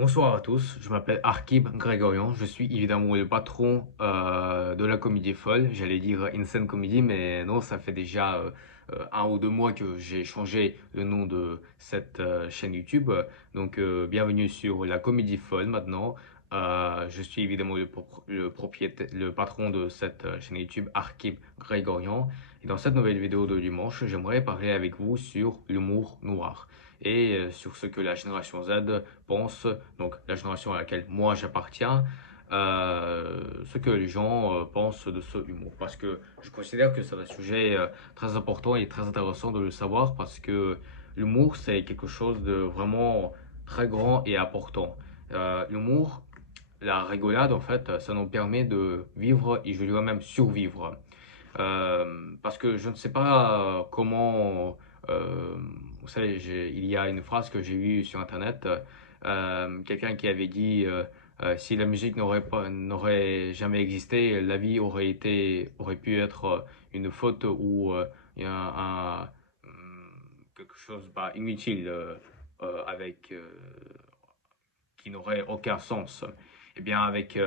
Bonsoir à tous, je m'appelle Arkib Grégorian, je suis évidemment le patron de la Comédie Folle, j'allais dire Insane Comedy, mais non, ça fait déjà 1 ou 2 mois que j'ai changé le nom de cette chaîne YouTube, donc bienvenue sur la Comédie Folle maintenant. Je suis évidemment le propriétaire, le patron de cette chaîne YouTube Arkib Grégorian, et dans cette nouvelle vidéo de dimanche, j'aimerais parler avec vous sur l'humour noir et sur ce que la génération Z pense, donc la génération à laquelle moi j'appartiens, ce que les gens pensent de ce humour. Parce que je considère que c'est un sujet très important et très intéressant de le savoir parce que l'humour, c'est quelque chose de vraiment très grand et important. L'humour, la rigolade, en fait, ça nous permet de vivre et je dirais même survivre. Parce que je ne sais pas comment. Vous savez, il y a une phrase que j'ai vue sur Internet, quelqu'un qui avait dit si la musique n'aurait jamais existé, la vie aurait pu être une faute ou quelque chose bah, inutile avec qui n'aurait aucun sens. Eh bien, avec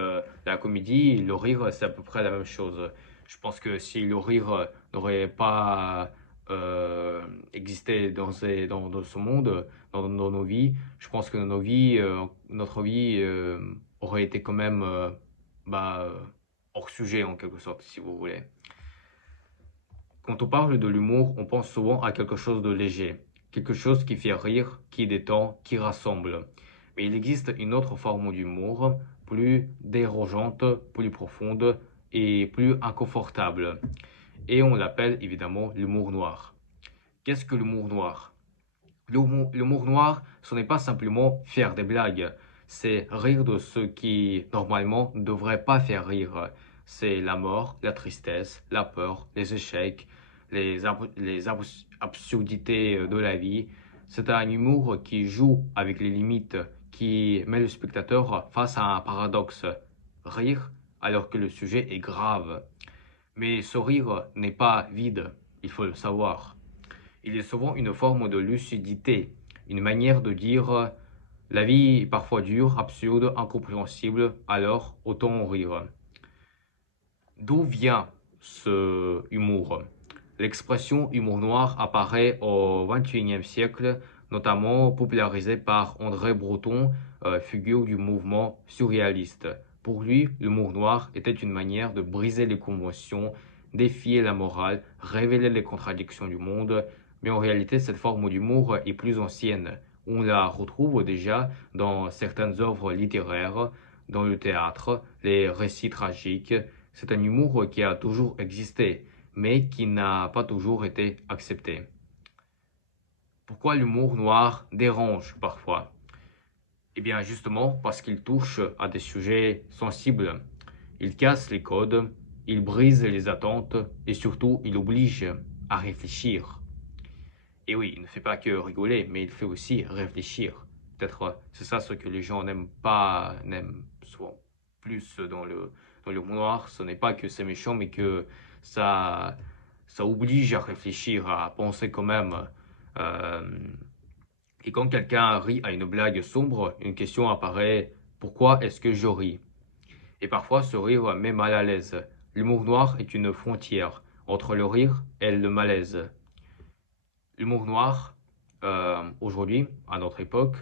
la comédie, le rire, c'est à peu près la même chose. Je pense que si le rire n'aurait pas existé dans ce monde, dans nos vies, je pense que notre vie aurait été quand même bah, hors sujet en quelque sorte, si vous voulez. Quand on parle de l'humour, on pense souvent à quelque chose de léger, quelque chose qui fait rire, qui détend, qui rassemble. Mais il existe une autre forme d'humour, plus dérangeante, plus profonde et plus inconfortable. Et on l'appelle évidemment l'humour noir. Qu'est-ce que l'humour noir? L'humour noir, ce n'est pas simplement faire des blagues, c'est rire de ce qui normalement ne devrait pas faire rire. C'est la mort, la tristesse, la peur, les échecs, les absurdités de la vie. C'est un humour qui joue avec les limites, qui met le spectateur face à un paradoxe. Rire alors que le sujet est grave. Mais ce rire n'est pas vide, il faut le savoir. Il est souvent une forme de lucidité, une manière de dire la vie est parfois dure, absurde, incompréhensible, alors autant en rire. D'où vient ce humour? L'expression humour noir apparaît au XXIe siècle, notamment popularisée par André Breton, figure du mouvement surréaliste. Pour lui, l'humour noir était une manière de briser les conventions, défier la morale, révéler les contradictions du monde. Mais en réalité, cette forme d'humour est plus ancienne. On la retrouve déjà dans certaines œuvres littéraires, dans le théâtre, les récits tragiques. C'est un humour qui a toujours existé, mais qui n'a pas toujours été accepté. Pourquoi l'humour noir dérange parfois? Eh bien justement parce qu'il touche à des sujets sensibles. Il casse les codes, il brise les attentes et surtout il oblige à réfléchir. Et oui, il ne fait pas que rigoler, mais il fait aussi réfléchir. Peut-être c'est ça ce que les gens n'aiment pas, n'aiment souvent plus dans le noir. Ce n'est pas que c'est méchant, mais que ça, ça oblige à réfléchir, à penser quand même. Euh, et quand quelqu'un rit à une blague sombre, une question apparaît, pourquoi est-ce que je ris? Et parfois ce rire met mal à l'aise. L'humour noir est une frontière entre le rire et le malaise. L'humour noir, aujourd'hui, à notre époque,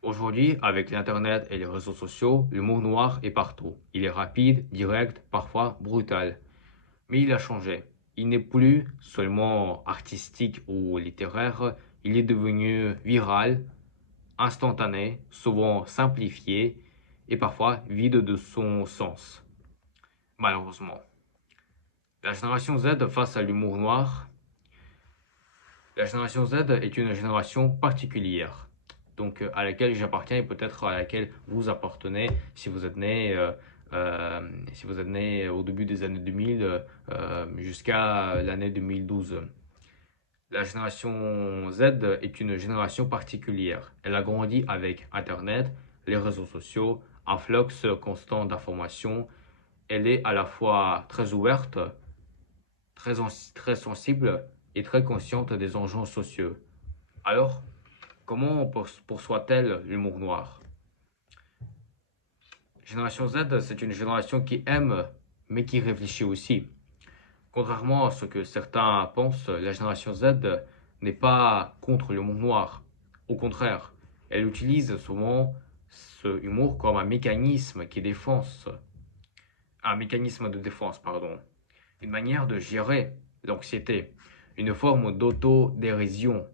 aujourd'hui, avec l'Internet et les réseaux sociaux, l'humour noir est partout. Il est rapide, direct, parfois brutal. Mais il a changé. Il n'est plus seulement artistique ou littéraire, il est devenu viral, instantané, souvent simplifié et parfois vide de son sens. Malheureusement. La génération Z face à l'humour noir. La génération Z est une génération particulière, donc à laquelle j'appartiens et peut-être à laquelle vous appartenez si vous êtes né au début des années 2000 jusqu'à l'année 2012. La génération Z est une génération particulière. Elle a grandi avec Internet, les réseaux sociaux, un flux constant d'informations. Elle est à la fois très ouverte, très sensible et très consciente des enjeux sociaux. Alors, comment perçoit-elle l'humour noir? Génération Z, c'est une génération qui aime, mais qui réfléchit aussi. Contrairement à ce que certains pensent, la génération Z n'est pas contre l'humour noir. Au contraire, elle utilise souvent ce humour comme un mécanisme de défense, pardon, une manière de gérer l'anxiété, une forme d'autodérision.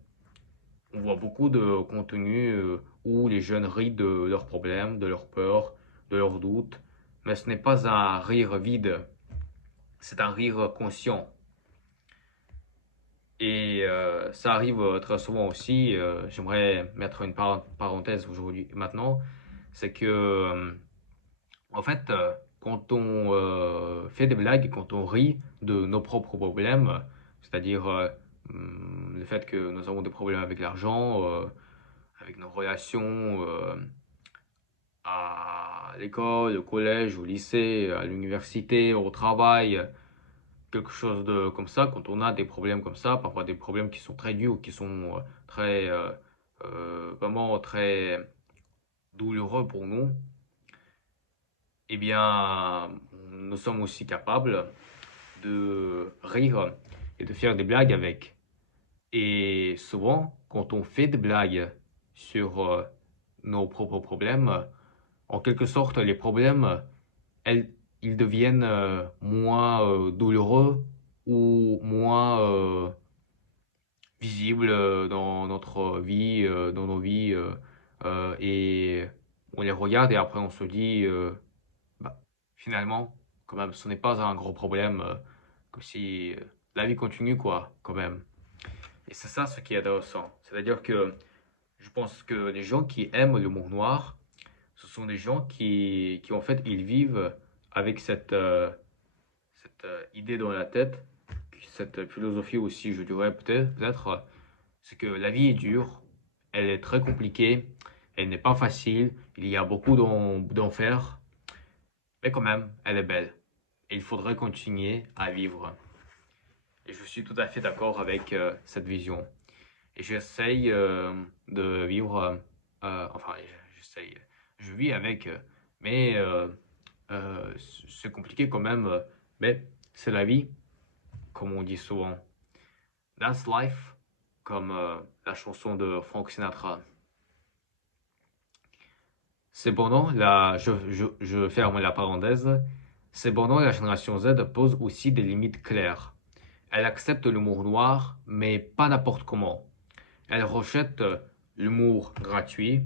On voit beaucoup de contenu où les jeunes rient de leurs problèmes, de leurs peurs, de leurs doutes, mais ce n'est pas un rire vide, c'est un rire conscient. Et ça arrive très souvent aussi, j'aimerais mettre une parenthèse aujourd'hui, maintenant, c'est que, en fait, quand on fait des blagues, quand on rit de nos propres problèmes, c'est-à-dire le fait que nous avons des problèmes avec l'argent, avec nos relations à l'école, au collège, au lycée, à l'université, au travail, quelque chose de comme ça, quand on a des problèmes comme ça, parfois des problèmes qui sont très durs, qui sont très, vraiment très douloureux pour nous, eh bien, nous sommes aussi capables de rire et de faire des blagues avec. Et souvent, quand on fait des blagues sur nos propres problèmes, en quelque sorte, les problèmes, elles, ils deviennent moins douloureux ou moins visibles dans notre vie, dans nos vies. Et on les regarde et après on se dit, bah, finalement, quand même, ce n'est pas un gros problème, comme si la vie continue, quoi, quand même. Et c'est ça ce qui est intéressant. C'est-à-dire que je pense que les gens qui aiment l'humour noir, ce sont des gens qui en fait, ils vivent avec cette idée dans la tête, cette philosophie aussi, je dirais peut-être, c'est que la vie est dure, elle est très compliquée, elle n'est pas facile, il y a beaucoup d'enfer, mais quand même, elle est belle. Et il faudrait continuer à vivre. Et je suis tout à fait d'accord avec cette vision. Et j'essaye de vivre, enfin, j'essaye, je vis avec, mais c'est compliqué quand même, mais c'est la vie, comme on dit souvent. That's life, comme la chanson de Frank Sinatra. Cependant, je ferme la parenthèse. Cependant, la génération Z pose aussi des limites claires. Elle accepte l'humour noir, mais pas n'importe comment. Elle rejette l'humour gratuit,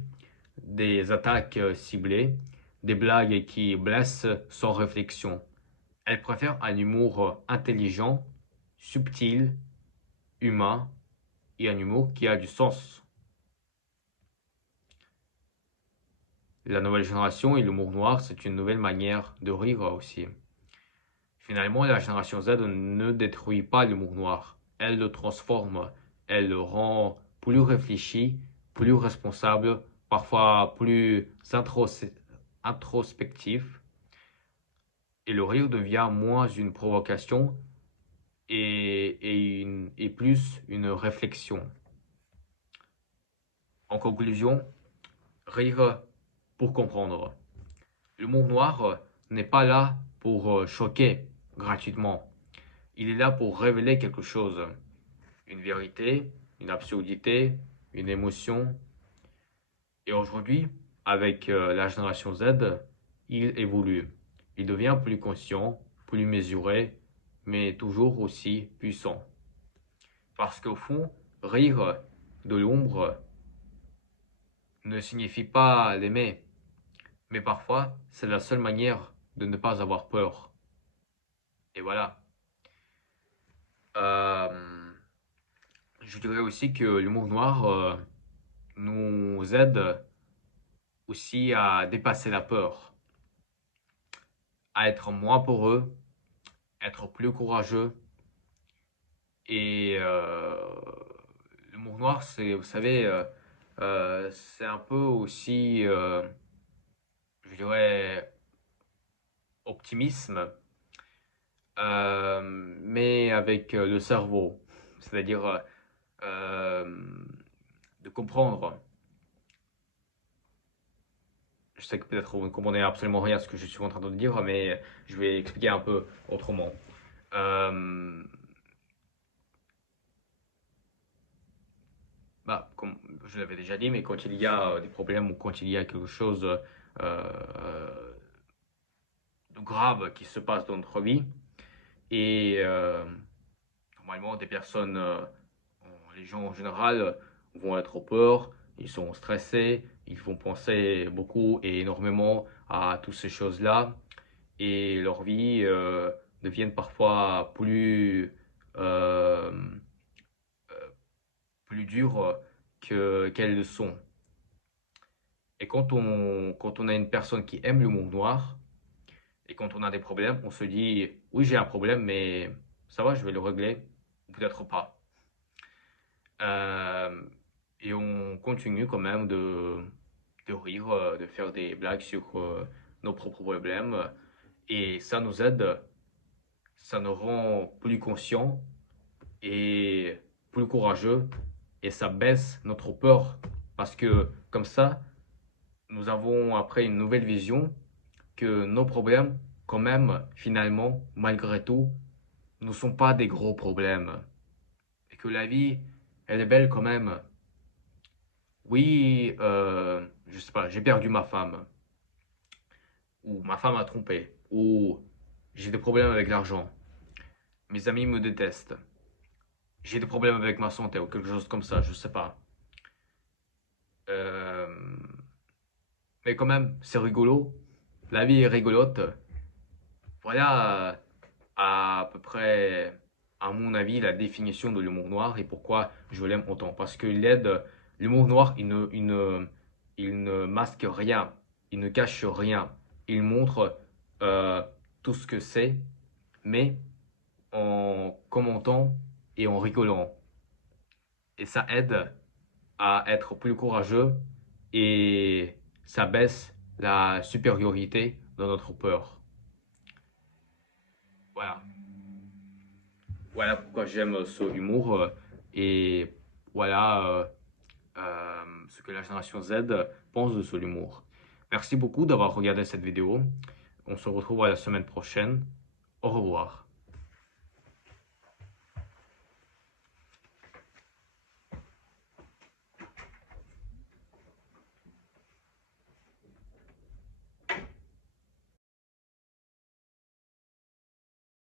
des attaques ciblées, des blagues qui blessent sans réflexion. Elle préfère un humour intelligent, subtil, humain et un humour qui a du sens. La nouvelle génération et l'humour noir, c'est une nouvelle manière de rire aussi. Finalement, la génération Z ne détruit pas l'humour noir. Elle le transforme. Elle le rend plus réfléchi, plus responsable, parfois plus introspectif. Et le rire devient moins une provocation et plus une réflexion. En conclusion, rire pour comprendre. L'humour noir n'est pas là pour choquer gratuitement. Il est là pour révéler quelque chose, une vérité, une absurdité, une émotion. Et aujourd'hui, avec la génération Z, il évolue. Il devient plus conscient, plus mesuré, mais toujours aussi puissant. Parce qu'au fond, rire de l'ombre ne signifie pas l'aimer, mais parfois c'est la seule manière de ne pas avoir peur. Et voilà. Euh, je dirais aussi que l'humour noir nous aide aussi à dépasser la peur, à être moins peureux, être plus courageux. Et l'humour noir, c'est, vous savez, c'est un peu aussi, je dirais, optimisme, mais avec le cerveau. C'est-à-dire, euh, de comprendre. Je sais que peut-être vous ne comprenez absolument rien à ce que je suis en train de dire, mais je vais expliquer un peu autrement. Euh, Comme je l'avais déjà dit, mais quand il y a des problèmes ou quand il y a quelque chose de grave qui se passe dans notre vie, et normalement des personnes, les gens en général, vont être au peur, ils sont stressés, ils vont penser beaucoup et énormément à toutes ces choses-là, et leur vie deviennent parfois euh, plus dures qu'elles le sont. Et quand on a une personne qui aime l'humour noir, et quand on a des problèmes, on se dit, oui, j'ai un problème, mais ça va, je vais le régler, ou peut-être pas. Euh, et on continue quand même de rire, de faire des blagues sur nos propres problèmes. Et ça nous aide, ça nous rend plus conscients et plus courageux. Et ça baisse notre peur. Parce que comme ça, nous avons après une nouvelle vision que nos problèmes, quand même, finalement, malgré tout, ne sont pas des gros problèmes. Et que la vie, elle est belle quand même. Oui, je sais pas, j'ai perdu ma femme, ou ma femme a trompé, ou j'ai des problèmes avec l'argent, mes amis me détestent, j'ai des problèmes avec ma santé, ou quelque chose comme ça, je sais pas. Euh, mais quand même, c'est rigolo, la vie est rigolote. Voilà à peu près, à mon avis, la définition de l'humour noir et pourquoi je l'aime autant. Parce que l'humour noir, il ne masque rien, il ne cache rien. Il montre euh, tout ce que c'est, mais en commentant et en rigolant. Et ça aide à être plus courageux et ça baisse la supériorité de notre peur. Voilà. Voilà pourquoi j'aime ce humour et voilà ce que la génération Z pense de ce humour. Merci beaucoup d'avoir regardé cette vidéo. On se retrouve à la semaine prochaine. Au revoir.